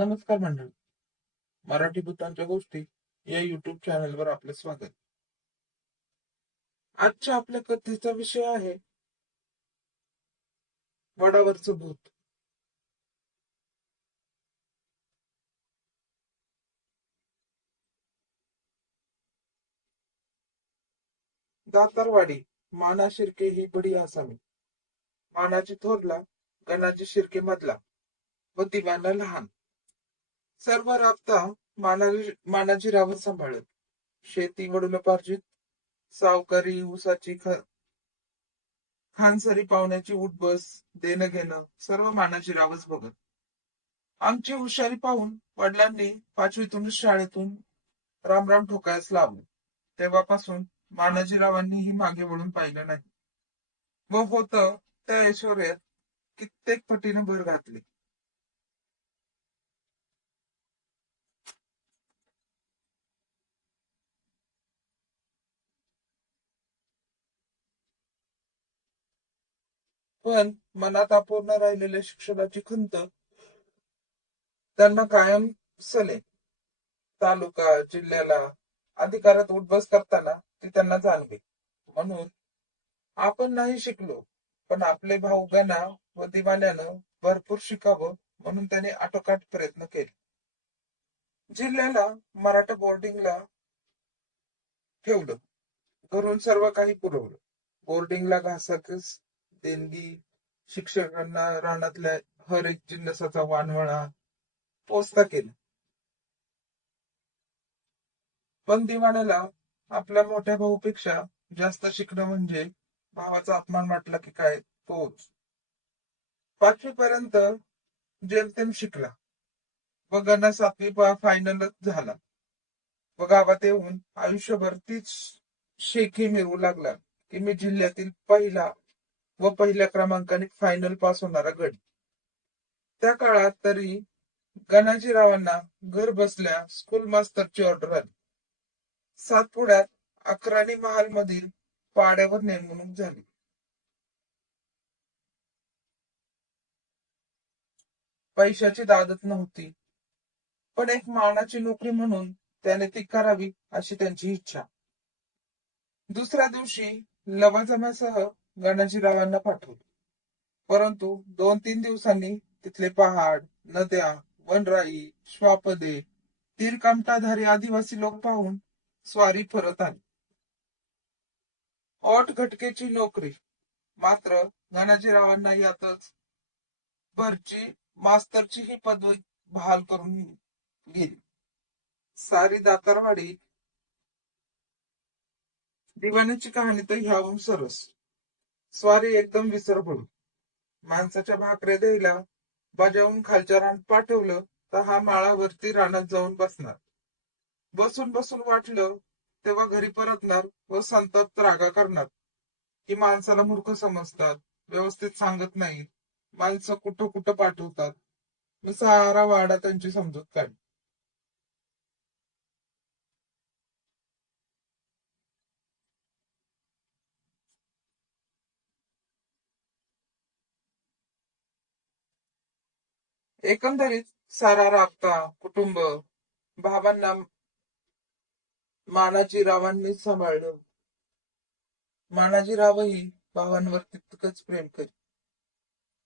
नमस्कार मंडळी. मराठी भूतांच्या गोष्टी या युट्यूब चॅनलवर आपले स्वागत. आजच्या आपल्या कथेचा विषय आहे वडावरचं भूत. दातारवाडी माना शिर्के ही बडी आसामी. मानाची थोरला, गणाजी शिर्के मधला व दिवाना लहान. सर्व राबता मानाजी रावत सांभाळत. शेती वडिलोपार्जित, सावकारी, ऊसाची खानसरी पाहुण्याची उठबस, देणं घेणं सर्व मानाजी रावच बघत. आमची हुशारी पाहून वडिलांनी 5वीतूनच शाळेतून रामराम ठोकायला लावलं. तेव्हापासून मानाजीरावांनीही मागे वळून पाहिलं नाही व होतं त्या ऐश्वर्यात कित्येक पटीने भर घातली. पण मनात अपूर्ण राहिलेल्या शिक्षणाची खंत त्यांना कायम सले. तालुका जिल्ह्याला अधिकारात उठबस करताना ती त्यांना जाणवे. म्हणून आपण नाही शिकलो, पण आपले भाऊ गणा व दिवाण्यानं भरपूर शिकावं म्हणून त्याने आटोकाट प्रयत्न केले. जिल्ह्याला मराठा बोर्डिंगला ठेवलं. घरून सर्व काही पुरवलं. बोर्डिंगला घासाघीस, देणगी, शिक्षकांना रानातल्या हर एक जिन्नसाचा वानवळा पोचता केला. पण दिवाण्याला आपल्या मोठ्या भाऊपेक्षा जास्त शिकणं म्हणजे भावाचा अपमान वाटला की काय तोच. 5वी पर्यंत जेमतेम शिकला व गणा 7वी फायनलच झाला व गावात येऊन आयुष्यभर तीच शेखी मिरवू लागला की मी जिल्ह्यातील पहिल्या क्रमांकाने फायनल पास होणारा गडी. त्या काळात तरी गणाजीरावांना घर बसल्या स्कूल मास्तरची ऑर्डर आली. सातपुड्यात अक्राणी महाल मधील पाड्यावर नेमणूक झाली. पैशाची दादत नव्हती, पण एक मानाची नोकरी म्हणून त्याने ती करावी अशी त्यांची इच्छा. दुसऱ्या दिवशी लवाजम्यासह गणाजीरावांना पाठवलं. परंतु 2-3 दिवसांनी तिथले पहाड, नद्या, वनराई, श्वापदे, तीरकामठाधारी आदिवासी लोक पाहून स्वारी परत आली. ओठ घटकेची नोकरी. मात्र गणाजीरावांना यातच भरची मास्तरची ही पदवी बहाल करून गेली. सारी दातारवाडी दिवाण्याची कहाणी तर ह्याहून सरस. स्वारी एकदम विसर पडू. माणसाच्या भाकऱ्या द्यायला बजावून खालच्या रानात पाठवलं तर हा माळावरती रानात जाऊन बसणार. बसून बसून वाटलं तेव्हा घरी परतणार व संतप्त रागा करणार की माणसाला मूर्ख समजतात, व्यवस्थित सांगत नाहीत, माणसं कुठं कुठं पाठवतात. मी सारा वाडा त्यांची समजूत काढ. एकंदरीत सारा राबता कुटुंब भावांना मानाजीरावांनी सांभाळलं. मानाजीरावही भावांवर तितकंच प्रेम करीत.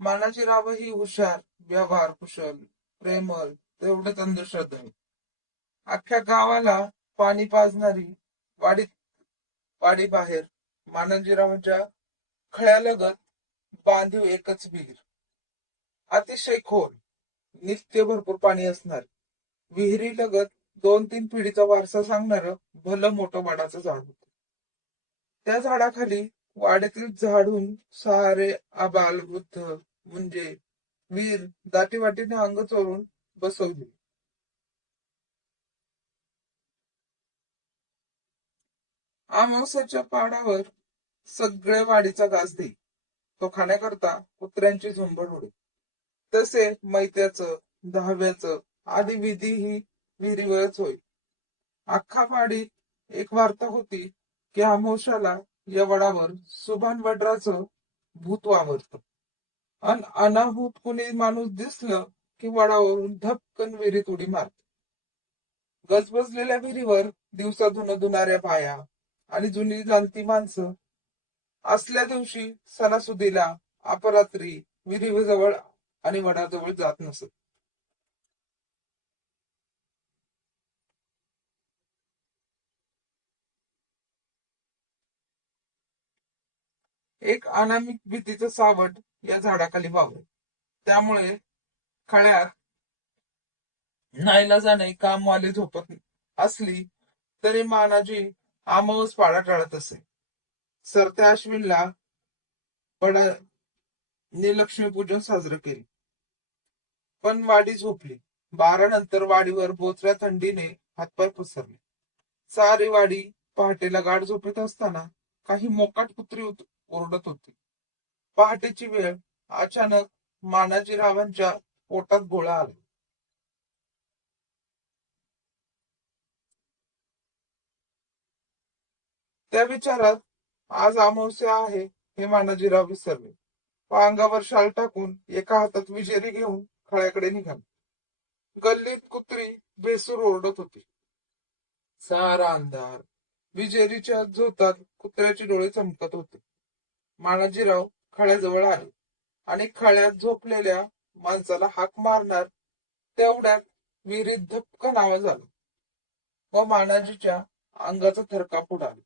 मानाजीरावही हुशार, व्यवहार कुशल, प्रेमळ, तेवढंच अंधश्रद्धाळू. अख्ख्या गावाला पाणी पाजणारी वाडी बाहेर मानाजीरावांच्या खळ्यालगत बांधीव एकच विहीर. अतिशय खोल, नित्य भरपूर पाणी असणार. विहिरीलगत 2-3 पिढीचा वारसा सांगणारं भलं मोठं वडाचं झाड होतं. त्या झाडाखाली वाड्यातील झाडून सारे आबाल वृद्ध म्हणजे वीर दाटीवाटीने अंग चोरून बसवले. अमावस्याच्या पाडावर सगळे वाडीचा घास देई. तो खाण्याकरता कुत्र्यांची झुंबड उडे. तसे मैत्याचं, दहाव्याचं आदी विधी ही विहिरीवरच होय. अख्खा वाडीत एक वार्ता होती की अमावस्याला या वडावर सुभान वड्राचं भूत वावरतं. अन अनाहूत कुणी माणूस दिसलं की वडावरून धपकन विहिरीत उडी मारते. गजबजलेल्या विहिरीवर दिवसा धुणाऱ्या बाया आणि जुनी जाणती माणसं असल्या दिवशी सणासुदीला अपरात्री विहिरीजवळ आणि वडाजवळ जात नसत. एक अनामिक भीतीचं सावट या झाडाखाली वावरत. त्यामुळे खळ्यात नाईलाजाने कामवाली झोपत असली तरी मानाजी आमवस पाडा टाळत असे. सरत्या अश्विनला वडाने लक्ष्मीपूजन साजरं केले. पण वाडी झोपली. 12 नंतर वाडीवर बोचऱ्या थंडीने हातपाय पसरले. सारी वाडी पहाटेला गाढ झोपेत असताना काही मोकाट कुत्री ओरडत होती. पहाटेची वेळ अचानक मानाजीरावांच्या पोटात गोळा आला. त्या विचारात आज अमावस्या आहे हे मानाजीराव विसरले. अंगावर शाल टाकून एका हातात विजेरी घेऊन खळ्याकडे निघाले. गल्लीत कुत्री बेसूर ओरडत होती. सारा अंधार. विजेरीच्या झोतात कुत्र्याचे डोळे चमकत होते. मानाजीराव खळ्याजवळ आले आणि खळ्यात झोपलेल्या माणसाला हाक मारणार तेवढ्यात विहिरीत धपकन आवाज आला व मानाजीच्या अंगाचा थरकाप उडाला.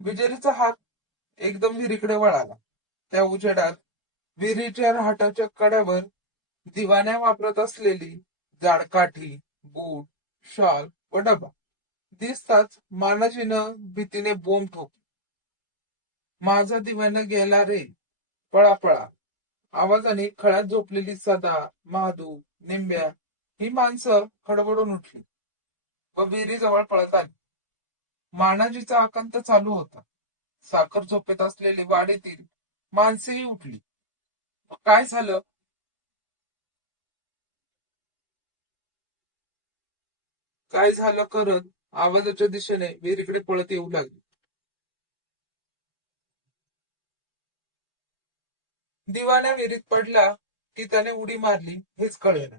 विजेरीचा हात एकदम विहिरीकडे वळाला. त्या उजेडात विहिरीच्या रहाटाच्या कड्यावर दिवाण्या वापरत असलेली जाडकाठी, बूट, शॉल व डबा दिसताच मानाजीनं भीतीने बोंब ठोकली. माझा दिवाणं गेला रे, पळा पळा. आवाजाने खळ्यात झोपलेली सदा, महादू, निंब्या ही माणसं खडबडून उठली व विहिरीजवळ पळत आली. मानाजीचा आकंत चालू होता. साखर झोपेत असलेली वाडीतील माणसेही उठली. काय झालं? काय झालं करत आवाजाच्या दिशेने विहिरीकडे पळत येऊ लागली. दिवाण्या विहिरीत पडला की त्याने उडी मारली हेच कळेना.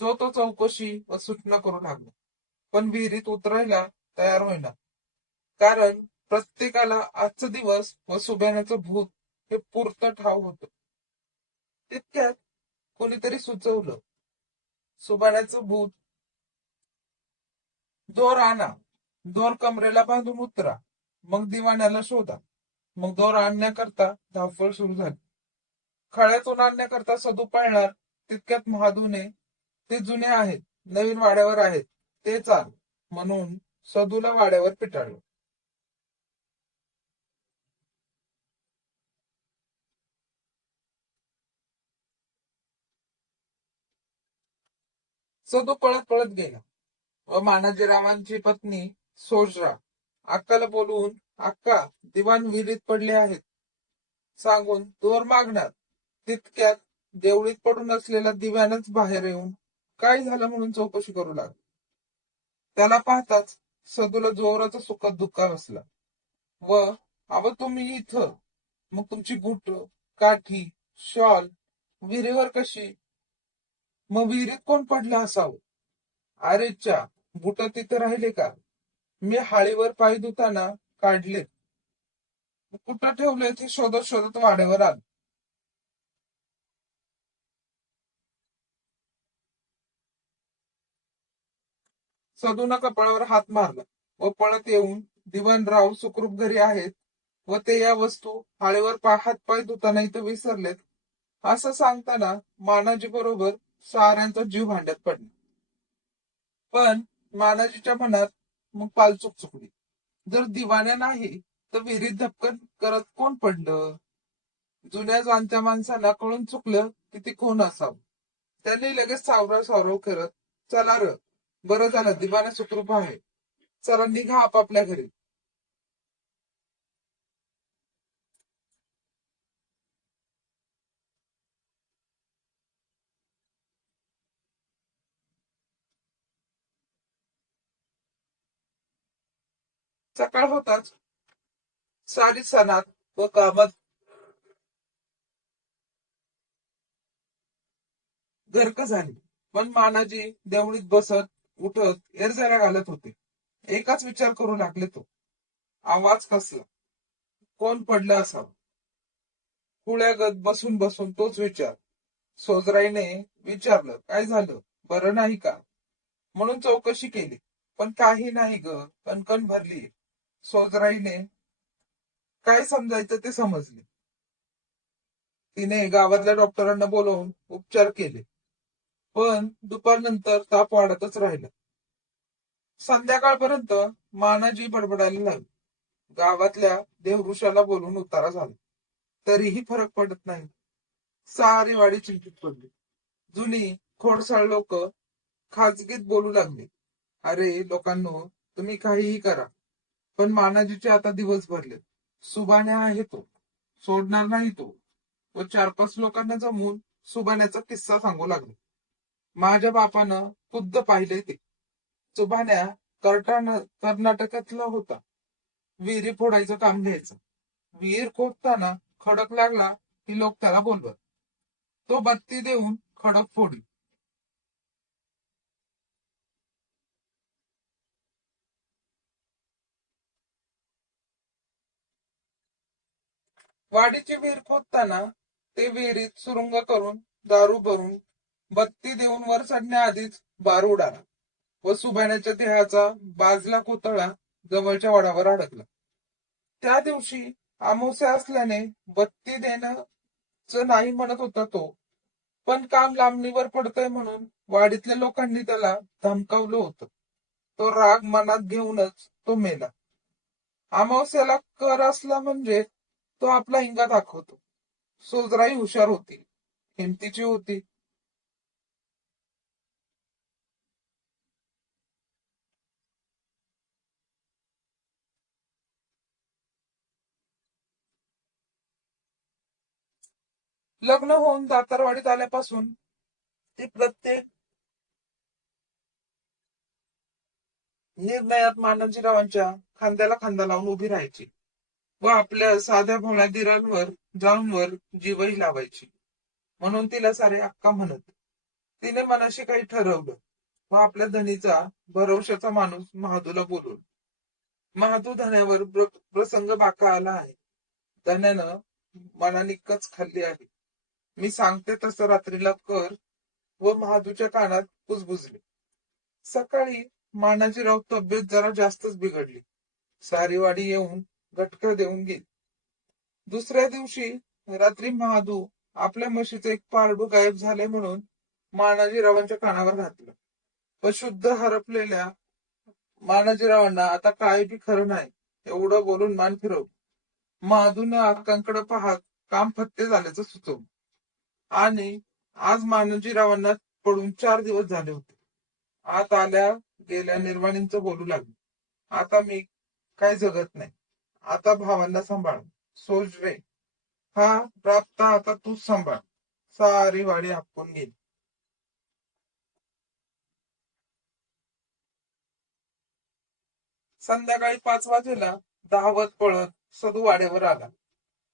जो तो चौकशी व सूचना करू लागला, पण विहिरीत उतरायला तयार होईना. कारण प्रत्येकाला आजचा दिवस व सुभ्यानाचं भूत हे पुरतं ठाव होतं. तितक्यात कोणीतरी सुचवलं, सुभाण्याचं भूत दोर आणा. दोर कमरेला बांधून उतरा, मग दिवाण्याला शोधा. मग दोर आणण्याकरता धावपळ सुरू झाली. खळ्यातून आणण्याकरता सदू पळणार तितक्यात महादूने ते जुने आहेत, नवीन वाड्यावर आहेत, ते चाल म्हणून सदूला वाड्यावर पिटाळलं. सदू पळत पळत गेला व मानाजीरावांची पत्नी सोजरा अक्काला बोलवून, अक्का, दिवाण विहिरीत पडले आहेत सांगून दोर मागणार. तितक्यात देवळीत पडून असलेला दिव्यानच बाहेर येऊन काय झालं म्हणून चौकशी करू लागला. त्याला पाहताच सदूला जोराचा सुखद धुक्का बसला व अव तुम्ही इथं, मग तुमची बूट, काठी, शॉल विहिरीवर कशी? मग विहिरीत कोण पडलं असावं? अरे च्या, बुट तिथे राहिले का? मी हाळीवर पाय धुताना काढलेत. कुठं ठेवले ते शोधत शोधत वाड्यावर आलो. सदून कपाळावर हात मारला व पळत येऊन दिवाणराव सुखरूप घरी आहेत व ते या वस्तू हाळीवर हात पाय धुताना इथं विसरलेत असं सांगताना मानाजी बरोबर साऱ्यांचा जीव भांड्यात पडला. पण मानाजीच्या मनात मग पालचूक चुकली. जर दिवाण्या नाही तर विहिरीत धपकन करत कोण पडलं? जुन्या जाणत्या माणसाला कळून चुकलं की ते कोण असावं. त्यांनी लगेच सावरा सावरव करत, चला र, बरं झालं दिवाण्या सुखरूप आहे, चला निघा आपापल्या घरी. सकाळ होताच सारी सणात व कामात गर्क झाली. पण मानाजी देवळीत बसत उठत एरझाऱ्या घालत होते. एकाच विचार करू लागले तो. आवाज कसला? कोण पडलं असावं? पुण्यागत बसून बसून तोच विचार. सोजराईने विचारलं, काय झालं? बरं नाही का? म्हणून चौकशी केली. पण काही नाही ग, कणकण भरली. सोजराईने काय समजायचं ते समजले. तिने गावातल्या डॉक्टरांना बोलवून उपचार केले. पण दुपारनंतर ताप वाढतच राहिला. संध्याकाळपर्यंत मानाजी बडबडायला लागली. गावातल्या देवऋषाला बोलून उतारा झाला. तरीही फरक पडत नाही. सारी वाडी चिंतित पडली. जुनी खोडसाळ लोक खाजगीत बोलू लागली. अरे लोकांनो, तुम्ही काहीही करा, पण मानाजीचे आता दिवस भरले. सुबाण्या आहे तो, सोडणार नाही तो. व 4-5 लोकांना जमून सुबाण्याचा किस्सा सांगू लागले. माझ्या बापानं खुद्द पाहिले ते. सुबाण्या कर्नाटकातला होता. विहिरी फोडायचं काम घ्यायचं. विहीर खोदताना खडक लागला की लोक त्याला बोलवत. तो बत्ती देऊन खडक फोडी. वाडीची विहीर खोदताना ते विहिरीत सुरुंग करून दारू भरून बत्ती देऊन वर चढण्याआधीच बार उडाला व सुबाण्याच्या देहाचा बाजला कोतळा जवळच्या वडावर अडकला. त्या दिवशी अमावस्या असल्याने बत्ती देणंच नाही म्हणत होता तो. पण काम लांबणीवर पडतंय म्हणून वाडीतल्या लोकांनी त्याला धमकावलं होतं. तो राग मनात घेऊनच तो मेला. अमावस्याला कर असला म्हणजे तो आपला हिंगा दाखवतो. सोजराई हुशार होती, हिमतीची होती. लग्न होऊन दातारवाडीत आल्यापासून ती प्रत्येक निर्णयात मानाजीरावांच्या खांद्याला खांदा लावून उभी राहायची व आपल्या साध्या भोळ्या दिरांवर जाऊनवर जीवही लावायची. म्हणून तिला सारे अक्का म्हणत. तिने मनाशी काही ठरवलं व आपल्या धनीचा भरवशाचा माणूस महादूला बोलवलं. महादू धन्यावर प्रसंग बाका आला आहे. धन्यानं मनाने कच खाल्ली आहे. मी सांगते तसं रात्रीला कर व महादूच्या कानात कुजबुजले. सकाळी मानाजीराव तब्येत जरा जास्तच बिघडली. सारी वाडी येऊन गटका देऊन गेली. दुसऱ्या दिवशी रात्री महादू आपल्या म्हशीचं एक पारडू गायब झाले म्हणून मानाजीरावांच्या कानावर घातलं. व शुद्ध हरपलेल्या मानाजीरावांना आता काय बी खरं नाही एवढं बोलून मान फिरवलं. महादून अक्कांकडे पाहत काम फत्ते झाल्याचं सुचवलं. आणि आज मानाजीरावांना पडून 4 दिवस झाले होते. आत आल्या गेल्या निर्वाणींच बोलू लागले. आता मी काय जगत नाही. आता भावांना सांभाळ. सोज रे, हा राबता आता तूच सांभाळ. सारी वाडी हाकून गेली. संध्याकाळी 5 वाजेला धावत पळत सदू वाड्यावर आला.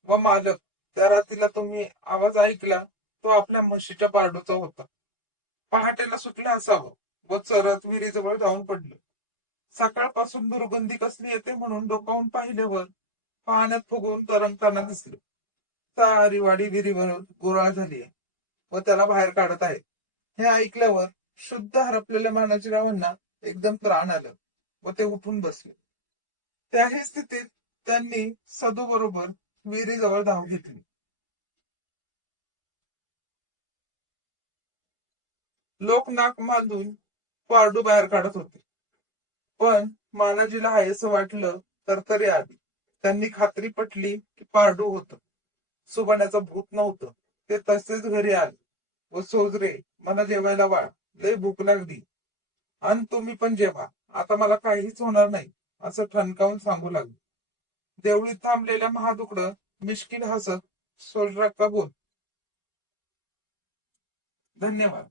व मालक, त्या रात्रीला तुम्ही आवाज ऐकला तो आपल्या म्हशीच्या पारडूचा होता. पहाटेला सुटलं असावं व चरत विहिरीजवळ जाऊन पडलं. सकाळपासून दुर्गंधी कसली येते म्हणून डोकावून पाहिल्यावर पाण्यात फुगवून तरंगताना दिसलं. सारी वाडी विहिरीवर गोळा झालीये व त्याला बाहेर काढत आहे. हे ऐकल्यावर शुद्ध हरपलेल्या मानाजीरावांना एकदम त्राण आलं व ते उठून बसले. त्याही स्थितीत त्यांनी सदू बरोबर विहिरीजवळ धाव घेतली. लोक नाक बांधून पारडू बाहेर काढत होते. पण मानाजीला हायसं वाटलं तर तरी आली. त्यांनी खात्री पटली की पारडू होतं. सुबाण्याचं भूत नव्हतं. ते तसेच घरी आले व सोजरे, मला जेवायला वाढ, लय भूक लागली आणि तुम्ही पण जेवा, आता मला काहीच होणार नाही असं ठणकावून सांगू लागले. देवळीत थांबलेल्या महादुकडं मिश्किल हसत सोजरा बोल. धन्यवाद.